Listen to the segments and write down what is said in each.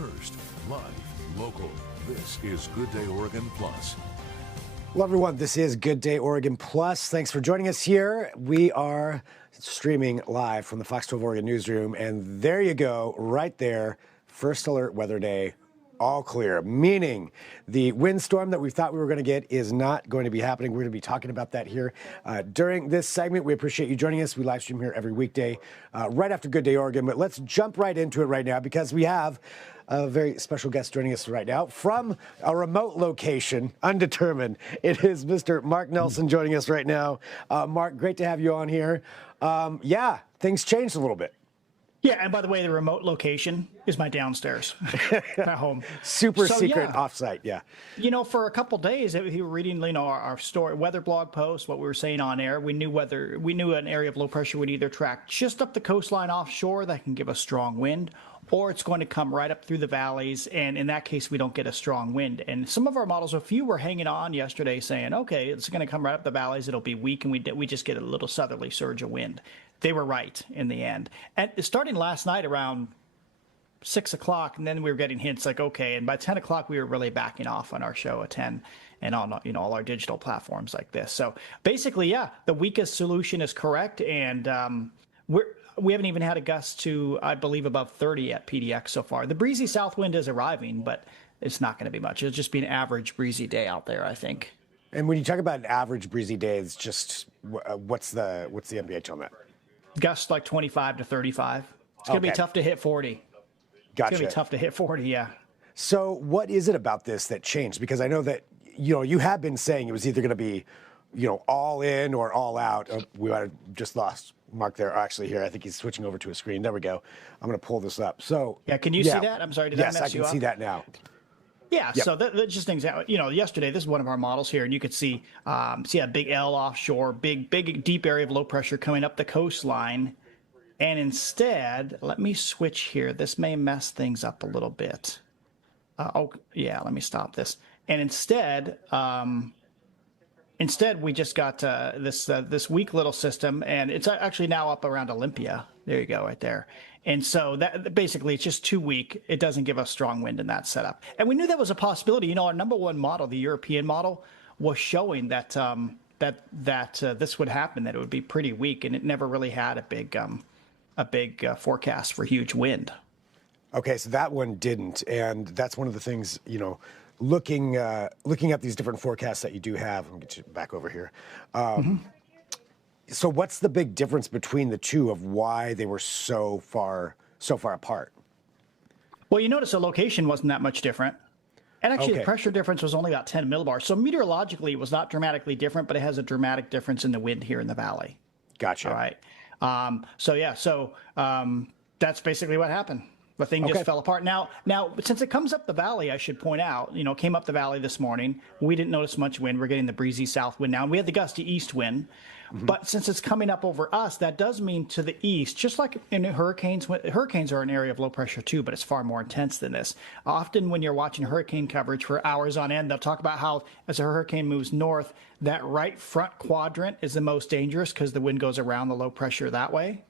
first, live, local. This is Good Day Oregon Plus. Hello, everyone. This is Good Day Oregon Plus. Thanks for joining us here. We are streaming live from the Fox 12 Oregon newsroom. And there you go, right there. First alert weather day, all clear, meaning the windstorm that we thought we were going to get is not going to be happening. We're going to be talking about that here during this segment. We appreciate you joining us. We live stream here every weekday right after Good Day Oregon. But let's jump right into it right now because we have a very special guest joining us right now from a remote location, undetermined. It is Mr. Mark Nelson joining us right now. Mark, great to have you on here. Yeah, things changed a little bit. Yeah, and by the way, the remote location is my downstairs at home. Super secret offsite, yeah. You know, for a couple days, if you were reading, our story, weather blog post, what we were saying on air, we knew an area of low pressure would either track just up the coastline offshore that can give us strong wind, or it's going to come right up through the valleys, and in that case, we don't get a strong wind. And some of our models, a few were hanging on yesterday saying, okay, it's going to come right up the valleys, it'll be weak, and we just get a little southerly surge of wind. They were right in the end. And starting last night around 6 o'clock, and then we were getting hints like, okay, and by 10 o'clock, we were really backing off on our show at 10 and on, all our digital platforms like this. So basically, yeah, the weakest solution is correct, and we haven't even had a gust to, I believe, above 30 at PDX so far. The breezy south wind is arriving, but it's not going to be much. It'll just be an average breezy day out there, I think. And when you talk about an average breezy day, it's just what's the MPH on that? Gusts like 25 to 35. It's going to be tough to hit 40. Gotcha. It's going to be tough to hit 40, yeah. So what is it about this that changed? Because I know that, you have been saying it was either going to be, all in or all out. Oh, we might have just lost Mark there. Actually, here, I think he's switching over to a screen. There we go. I'm going to pull this up. So yeah, can you see that? I'm sorry, did I mess you up? Yes, I can see that now. Yeah, yep. So that's just an example. Yesterday, this is one of our models here, and you could see a big L offshore, big, deep area of low pressure coming up the coastline. And instead, let me switch here. This may mess things up a little bit. Let me stop this. And instead, we just got this weak little system, and it's actually now up around Olympia. There you go, right there. And so that basically it's just too weak. It doesn't give us strong wind in that setup. And we knew that was a possibility. Our number one model, the European model, was showing that this would happen, that it would be pretty weak, and it never really had a big forecast for huge wind. Okay, so that one didn't, and that's one of the things, looking at these different forecasts that you do have. Let me get you back over here. So what's the big difference between the two of why they were so far apart? Well, you notice the location wasn't that much different. And actually, the pressure difference was only about 10 millibars. So meteorologically, it was not dramatically different, but it has a dramatic difference in the wind here in the valley. Gotcha. All right. So that's basically what happened. The thing just fell apart. Now, since it comes up the valley, I should point out, came up the valley this morning. We didn't notice much wind. We're getting the breezy south wind now, and we had the gusty east wind. Mm-hmm. But since it's coming up over us, that does mean to the east, just like in hurricanes are an area of low pressure too, but it's far more intense than this. Often when you're watching hurricane coverage for hours on end, they'll talk about how as a hurricane moves north, that right front quadrant is the most dangerous because the wind goes around the low pressure that way.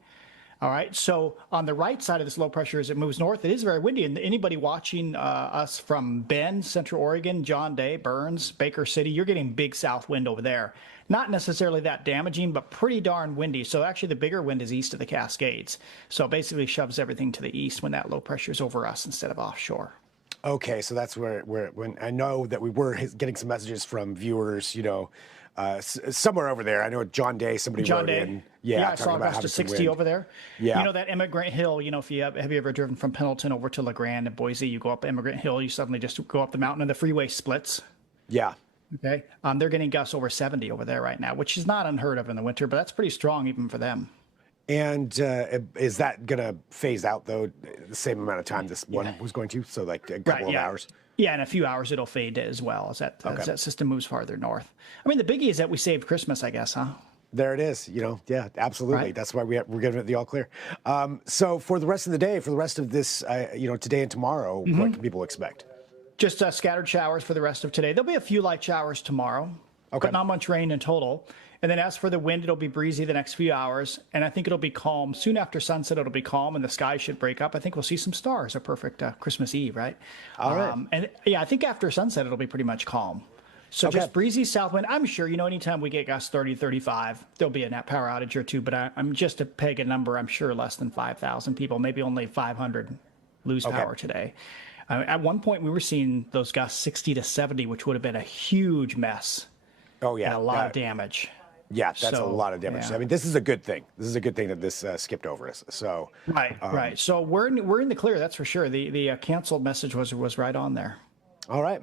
All right, so on the right side of this low pressure, as it moves north, it is very windy. And anybody watching us from Bend, Central Oregon, John Day, Burns, Baker City, you're getting big south wind over there. Not necessarily that damaging, but pretty darn windy. So actually the bigger wind is east of the Cascades. So it basically shoves everything to the east when that low pressure is over us instead of offshore. Okay, so that's where when I know that we were getting some messages from viewers, somewhere over there. I know John Day, somebody wrote in. Yeah, I saw across to 60 over there. Yeah. That Immigrant Hill, if you have you ever driven from Pendleton over to LeGrand and Boise, you go up Immigrant Hill, you suddenly just go up the mountain and the freeway splits. Yeah. Okay. They're getting gusts over 70 over there right now, which is not unheard of in the winter, but that's pretty strong even for them. And is that going to phase out, though, the same amount of time this one was going to? So like a couple of hours? Yeah, in a few hours it'll fade as well as that system moves farther north. I mean, the biggie is that we saved Christmas, I guess, huh? There it is. Yeah, absolutely. Right. That's why we're giving it the all clear. So for the rest of the day, for the rest of this, today and tomorrow, what can people expect? Just scattered showers for the rest of today. There'll be a few light showers tomorrow. but not much rain in total. And then as for the wind, it'll be breezy the next few hours. And I think it'll be calm. Soon after sunset, it'll be calm and the sky should break up. I think we'll see some stars, a perfect Christmas Eve, right? All right. And yeah, I think after sunset, it'll be pretty much calm. So just breezy south wind. I'm sure, anytime we get gusts 30, 35, there'll be a net power outage or two. But I'm just to peg a number, I'm sure less than 5,000 people, maybe only 500 lose power today. At one point, we were seeing those gusts 60 to 70, which would have been a huge mess. Oh, yeah. And a lot of damage. Yeah, that's a lot of damage. Yeah. I mean, this is a good thing. This is a good thing that this skipped over us. So right. So we're in the clear. That's for sure. The canceled message was right on there. All right.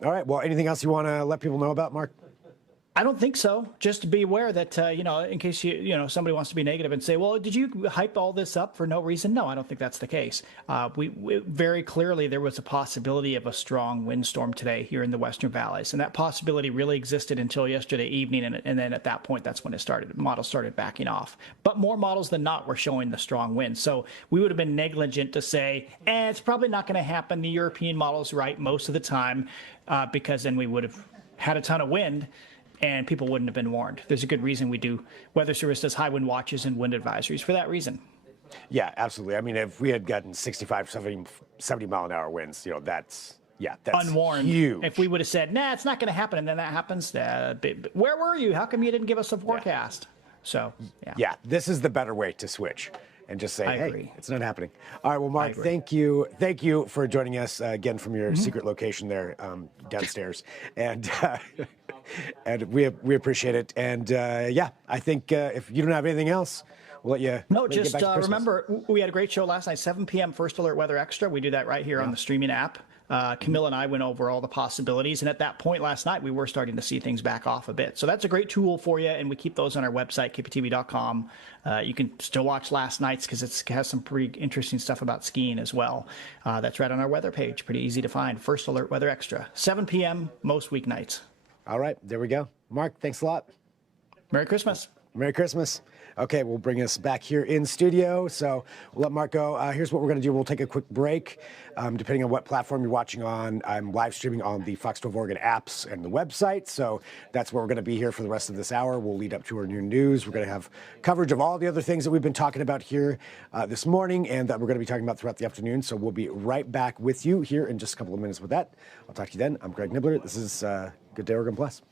Well, anything else you want to let people know about, Mark? I don't think so. Just to be aware that, in case somebody wants to be negative and say, well, did you hype all this up for no reason? No, I don't think that's the case. We very clearly, there was a possibility of a strong windstorm today here in the Western Valleys. And that possibility really existed until yesterday evening. And then at that point, that's when models started backing off. But more models than not were showing the strong wind. So we would have been negligent to say, it's probably not going to happen. The European model's right most of the time, because then we would have had a ton of wind. And people wouldn't have been warned. There's a good reason we do. Weather Service does high wind watches and wind advisories for that reason. Yeah, absolutely. I mean, if we had gotten 65, 70 mile an hour winds, that's unwarned. Huge. If we would have said, it's not going to happen, and then that happens, where were you? How come you didn't give us a forecast? So, yeah, this is the better way to switch. And just say, agree. It's not happening. All right, well, Mark, thank you for joining us again from your secret location there downstairs, and and we appreciate it. And I think if you don't have anything else, we'll let you. No, let you just get back to remember we had a great show last night, 7 p.m. First Alert Weather Extra. We do that right here on the streaming app. Camilla and I went over all the possibilities, and at that point last night, we were starting to see things back off a bit. So that's a great tool for you, and we keep those on our website, kptv.com. You can still watch last night's because it has some pretty interesting stuff about skiing as well. That's right on our weather page. Pretty easy to find. First Alert Weather Extra, 7 p.m. most weeknights. All right, there we go. Mark, thanks a lot. Merry Christmas. Merry Christmas. Okay, we'll bring us back here in studio. So we'll let Mark go. Here's what we're going to do. We'll take a quick break. Depending on what platform you're watching on, I'm live streaming on the Fox 12 Oregon apps and the website. So that's where we're going to be here for the rest of this hour. We'll lead up to our new news. We're going to have coverage of all the other things that we've been talking about here this morning and that we're going to be talking about throughout the afternoon. So we'll be right back with you here in just a couple of minutes with that. I'll talk to you then. I'm Greg Nibbler. This is Good Day Oregon Plus.